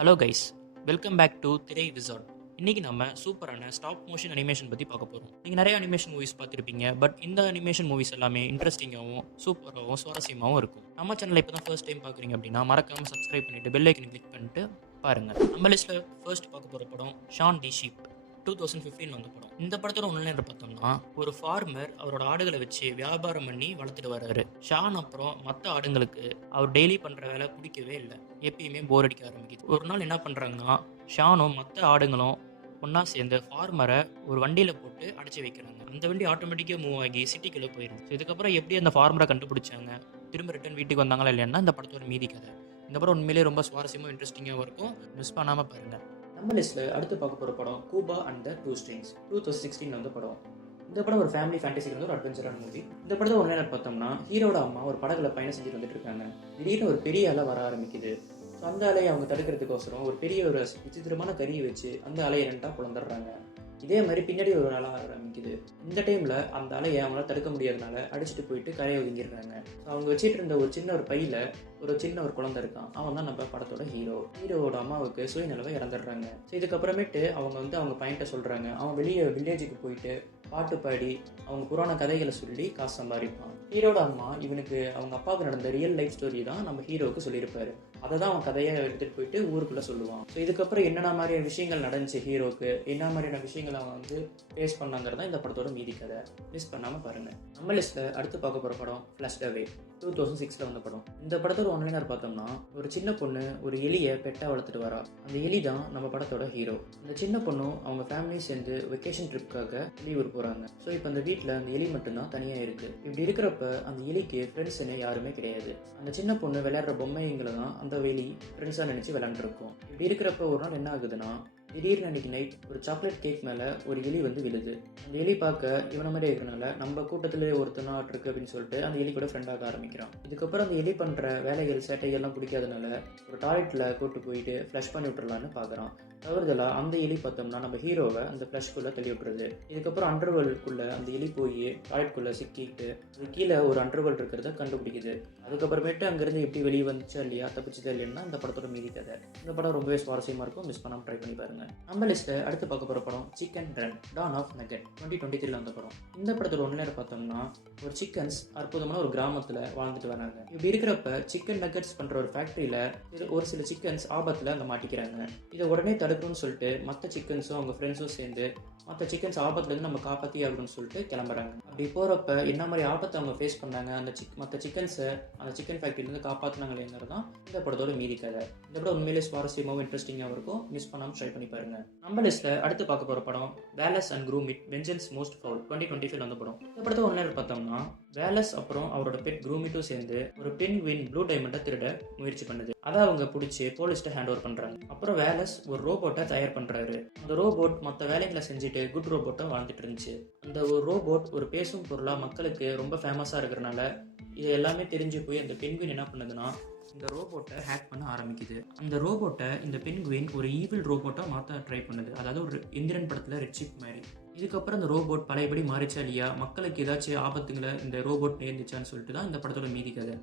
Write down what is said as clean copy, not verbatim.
Hello guys, welcome back to திரை wizard. இன்றைக்கி நம்ம சூப்பரான ஸ்டாப் மோஷன் அனிமேஷன் பற்றி பார்க்க போகிறோம். நீங்கள் நிறைய அனிமேஷன் மூவிஸ் பார்த்துருப்பீங்க, பட் இந்த அனிமேஷன் மூவிஸ் எல்லாமே இன்ட்ரெஸ்டிங்காகவும் சூப்பராகவும் சுவாரஸ்யமாகவும் இருக்கும். நம்ம சேனலில் இப்போ தான் ஃபர்ஸ்ட் டைம் பார்க்குறீங்க அப்படின்னா மறக்காமல் சப்ஸ்கிரைப் பண்ணிவிட்டு பெல் ஐக்கனை கிளிக் பண்ணிட்டு பாருங்கள். நம்ம லிஸ்ட்டில் ஃபர்ஸ்ட் பார்க்க போகிற படம் ஷான் தி ஷீப். 2015 வந்த படம். இந்த படத்தோட உண்மையில பார்த்தோம்னா, ஒரு ஃபார்மர் அவரோட ஆடுகளை வச்சு வியாபாரம் பண்ணி வளர்த்துட்டு வர்றாரு. ஷான் அப்புறம் மற்ற ஆடுங்களுக்கு அவர் டெய்லி பண்ணுற வேலை பிடிக்கவே இல்லை. எப்பயுமே போர் அடிக்க ஆரம்பிக்குது. ஒரு நாள் என்ன பண்ணுறாங்கன்னா, ஷானும் மற்ற ஆடுங்களும் ஒன்றா சேர்ந்து ஃபார்மரை ஒரு வண்டியில் போட்டு அடைச்சி வைக்கிறாங்க. அந்த வண்டி ஆட்டோமேட்டிக்காக மூவ் ஆகி சிட்டிக்குள்ளே போயிடுது. இதுக்கப்புறம் எப்படி அந்த ஃபார்மரை கண்டுபிடிச்சாங்க, திரும்ப ரிட்டர்ன் வீட்டுக்கு வந்தாங்களா இல்லைன்னா இந்த படத்தோட மீதி கதை. இந்த படம் உண்மையிலேயே ரொம்ப சுவாரஸ்யமாக இன்ட்ரெஸ்டிங்காகவும் இருக்கும். மிஸ் பண்ணாமல் பாருங்கள். நம்ம லிஸ்ட்டில் அடுத்து பார்க்க போகிற படம் கூபா அண்ட் த டூ ஸ்ட்ரிங்ஸ். 2016 வந்த படம். இந்த படம் ஒரு ஃபேமிலி ஃபேண்டசி ஒரு அட்வென்ச்சரான மூவி. இந்த படத்தை ஒன்லைன் பார்த்தோம்னா, ஹீரோட அம்மா ஒரு படகுல பயணம் செஞ்சுட்டு வந்துட்டு இருக்காங்க. திடீர்னு ஒரு பெரிய அலை வர ஆரம்பிக்குது. ஸோ அந்த அலையை அவங்க தடுக்கிறதுக்கோசரம் ஒரு பெரிய ஒரு விசித்திரமான கறியை வச்சு அந்த அலையை ரெண்டாக பிளந்துடுறாங்க. இதே மாதிரி பின்னாடி ஒரு அலை ஆரம்பிக்குது. இந்த டைமில் அந்த அலையை அவங்களால தடுக்க முடியாதனால அடிச்சுட்டு போயிட்டு கரையை ஒதுங்கிடுறாங்க. ஸோ அவங்க வச்சுட்டு இருந்த ஒரு சின்ன ஒரு பையில ஒரு சின்ன ஒரு குழந்தை இருக்கான். அவன் தான் நம்ம படத்தோட ஹீரோவோட அம்மாவுக்கு சுயநிலவை இறந்துடுறாங்க. ஸோ இதுக்கப்புறமேட்டு அவங்க பையன்கிட்ட சொல்கிறாங்க, அவன் வெளியே வில்லேஜுக்கு போயிட்டு பாட்டு பாடி அவங்க புராண கதைகளை சொல்லி காசு சம்பாதிப்பான். ஹீரோட அம்மா இவனுக்கு அவங்க அப்பாவுக்கு நடந்த ரியல் லைஃப் ஸ்டோரி தான் நம்ம ஹீரோவுக்கு சொல்லியிருப்பாரு. அதை தான் அவன் கதையை எடுத்துகிட்டு போயிட்டு ஊருக்குள்ளே சொல்லுவான். ஸோ இதுக்கப்புறம் என்னென்ன மாதிரியான விஷயங்கள் நடந்துச்சு ஹீரோக்கு, என்ன மாதிரியான விஷயங்கள் அவன் ஃபேஸ் பண்ணாங்கிறதா இந்த படத்தோட மீதி கதை. மிஸ் பண்ணாமல் பாருங்கள். நம்ம லிஸ்ட்டில் அடுத்து பார்க்க போகிற படம் ஃப்ளஷ்ட் அவே. 2006 வந்த படம். இந்த படத்தோட ஒன்லைனர் பார்த்தோம்னா, ஒரு சின்ன பொண்ணு ஒரு எலியை பெட்டாக வளர்த்துட்டு வரா. அந்த எலி தான் நம்ம படத்தோட ஹீரோ. அந்த சின்ன பொண்ணும் அவங்க ஃபேமிலி சேர்ந்து வெக்கேஷன் ட்ரிப்காக வெளியூர் போகிறாங்க. ஸோ இப்போ அந்த வீட்டில் அந்த எலி மட்டும்தான் தனியாக இருக்குது. இப்படி இருக்கிறப்ப அந்த எலிக்கு ஃப்ரெண்ட்ஸ்ன்னு யாருமே கிடையாது. அந்த சின்ன பொண்ணு விளையாடுற பொம்மைங்களை தான் அந்த எலி ஃப்ரெண்ட்ஸாக நினச்சி விளையாண்டுருக்கும். இப்படி இருக்கிறப்ப ஒரு நாள் என்ன ஆகுதுன்னா, திடீர்னு அன்றைக்கி நைட் ஒரு சாக்லேட் கேக் மேலே ஒரு எலி விழுது. அந்த எலி பார்க்க இவனை மாதிரி இருக்கிறனால நம்ம கூட்டத்தில் ஒருத்தனாட் இருக்கு அப்படின்னு சொல்லிட்டு அந்த எலி கூட ஃப்ரெண்டாக ஆரம்பிக்கிறான். இதுக்கப்புறம் அந்த எலி பண்ணுற வேலைகள் சேட்டைகள்லாம் பிடிக்காதனால ஒரு டாய்லெட்டில் கூட்டு போயிட்டு ஃப்ளஷ் பண்ணி விட்டுறலான்னு பார்க்குறான். தவறுதலாக அந்த எலி பார்த்தோம்னா நம்ம ஹீரோவை அந்த ஃப்ளஷ்குள்ளே தள்ளி விட்டுருது. இதுக்கப்புறம் அண்டர்வேல்டுக்குள்ளே அந்த எலி போய் டாய்லெட்குள்ளே சிக்கிட்டு அது கீழே ஒரு அண்டர்வேல்டு இருக்கிறத கண்டுபிடிக்குது. அதுக்கப்புறமேட்டு அங்கேருந்து எப்படி வெளியே வந்துச்சா இல்லையா, தப்பிச்சதா இல்லைன்னா இந்த படத்தோட மீதி கதை. இந்த படம் ரொம்பவே சுவாரஸ்யமாக இருக்கும். மிஸ் பண்ணாமல் ட்ரை பண்ணி பாருங்க. நம்ம லிஸ்ட்டை அடுத்து பார்க்க போகிற படம் Chicken Run Dawn of Nugget. 2023 வந்த படம். இந்த படத்தோட ஒன்லைனர் பார்த்தோம்னா, ஒரு சிக்கன்ஸ் அற்புதமான ஒரு கிராமத்தில் வாழ்ந்துட்டு வராங்க. இப்படி இருக்கிறப்ப சிக்கன் நகட்ஸ் பண்ணுற ஒரு ஃபேக்ட்ரியில் ஒரு சில சிக்கன்ஸ் ஆபத்தில் அங்கே மாட்டிக்கிறாங்க. இதை உடனே தடுக்கணும்னு சொல்லிட்டு மற்ற சிக்கன்ஸும் அவங்க ஃப்ரெண்ட்ஸும் சேர்ந்து மற்ற சிக்கன்ஸ் ஆபத்துலேருந்து நம்ம காப்பாற்றி ஆகணும்னு சொல்லிட்டு கிளம்புறாங்க. அப்படி போகிறப்ப என்ன மாதிரி ஆபத்தை அவங்க ஃபேஸ் பண்ணாங்க, அந்த மற்ற சிக்கன்ஸை அந்த சிக்கன் ஃபேக்ட்ரியிலேருந்து காப்பாற்றினாங்களேங்கிறது தான் இந்த படத்தோட மீதி கதை. இந்த படம் உண்மையிலே சுவாரஸ்யமாகவும் இன்ட்ரெஸ்டிங்காகவும் இருக்கும். மிஸ் பண்ணாமல் ட்ரை பண்ணி பாருங்க. நம்ம லிஸ்ட்டில் அடுத்து பார்க்க போகிற படம் Wallace and Gromit Vengeance Most Fowl. 2025 வந்த படம். இந்த படத்தை ஒன்லைனர் பார்த்தோம்னா, வேலஸ் அப்புறம் அவரோட பெட் க்ரூமிட்டும் சேர்ந்து ஒரு பென்குயின் ப்ளூ டைமண்டை திருட முயற்சி பண்ணுது. அதை அவங்க பிடிச்சி போலீஸ்ட்டை ஹேண்ட் ஓவர் பண்ணுறாங்க. அப்புறம் வேலஸ் ஒரு ரோபோட்டை தயார் பண்ணுறாரு. அந்த ரோபோட் மற்ற வேலைகளை செஞ்சுட்டு குட் ரோபோட்டை வாழ்ந்துட்டு இருந்துச்சு. அந்த ஒரு ரோபோட் ஒரு பேசும் பொருளாக மக்களுக்கு ரொம்ப ஃபேமஸாக இருக்கிறனால இது எல்லாமே தெரிஞ்சு போய் அந்த பென்குயின் என்ன பண்ணுதுன்னா, இந்த ரோபோட்டை ஹேக் பண்ண ஆரம்பிக்குது. அந்த ரோபோட்டை இந்த பென்குயின் ஒரு ஈவில் ரோபோட்டாக மாற்ற ட்ரை பண்ணுது. அதாவது ஒரு எந்திரன் படத்தில் ரெட் ஷிப் மாதிரி. இதுக்கப்புறம் இந்த ரோபோட் பழையபடி மாறிச்சா இல்லையா, மக்களுக்கு ஏதாச்சும் ஆபத்துங்களை இந்த ரோபோட் நேர்ந்துச்சான்னு சொல்லிட்டு தான் இந்த படத்தோட மீதி கதை.